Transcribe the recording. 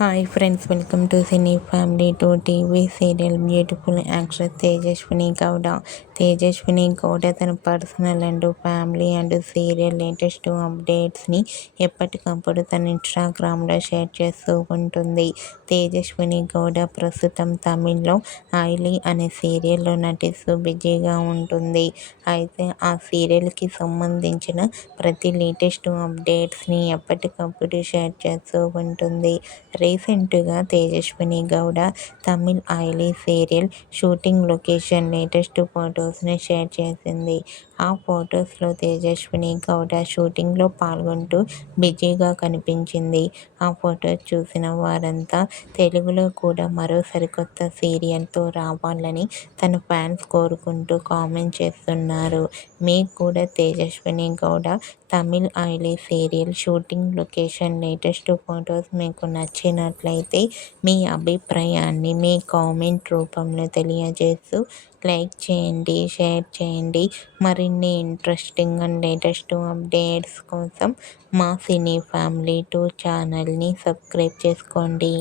Hi friends, welcome to cine family to TV serial. Beautiful actress Tejaswini Gowda. Tejaswini Gowda తన personal and family and serial latest అప్డేట్స్ని ఎప్పటికప్పుడు తన ఇన్స్టాగ్రామ్లో share చేస్తూ ఉంటుంది. తేజస్విని గౌడ ప్రస్తుతం తమిళ్లో ఐలీ అనే సీరియల్లో నటిస్తూ బిజీగా ఉంటుంది. అయితే ఆ సీరియల్కి సంబంధించిన ప్రతి లేటెస్ట్ అప్డేట్స్ని ఎప్పటికప్పుడు షేర్ చేస్తూ ఉంటుంది. రీసెంట్గా తేజస్విని గౌడ తమిళ్ ఐలీ సీరియల్ షూటింగ్ లొకేషన్ లేటెస్ట్ ఫొటోస్ని షేర్ చేసింది. ఆ ఫొటోస్లో తేజస్విని గౌడ షూటింగ్లో పాల్గొంటూ బిజీగా కనిపించింది. ఆ ఫొటోస్ చూసిన వారంతా తెలుగులో కూడా మరో సరికొత్త సీరియల్తో రావాలని తన ఫ్యాన్స్ కోరుకుంటూ కామెంట్ చేస్తున్నారు. మీకు కూడా తేజస్విని గౌడ తమిళ్ ఐలీ serial shooting location latest photos మీకు నచ్చినట్లయితే మీ అభిప్రాయాన్ని మీ కామెంట్ రూపంలో తెలియజేస్తూ లైక్ చేయండి, షేర్ చేయండి. మరిన్ని ఇంట్రెస్టింగ్ అండ్ లేటెస్ట్ అప్డేట్స్ కోసం మా సినీ ఫ్యామిలీ 2 ఛానల్ని సబ్స్క్రైబ్ చేసుకోండి.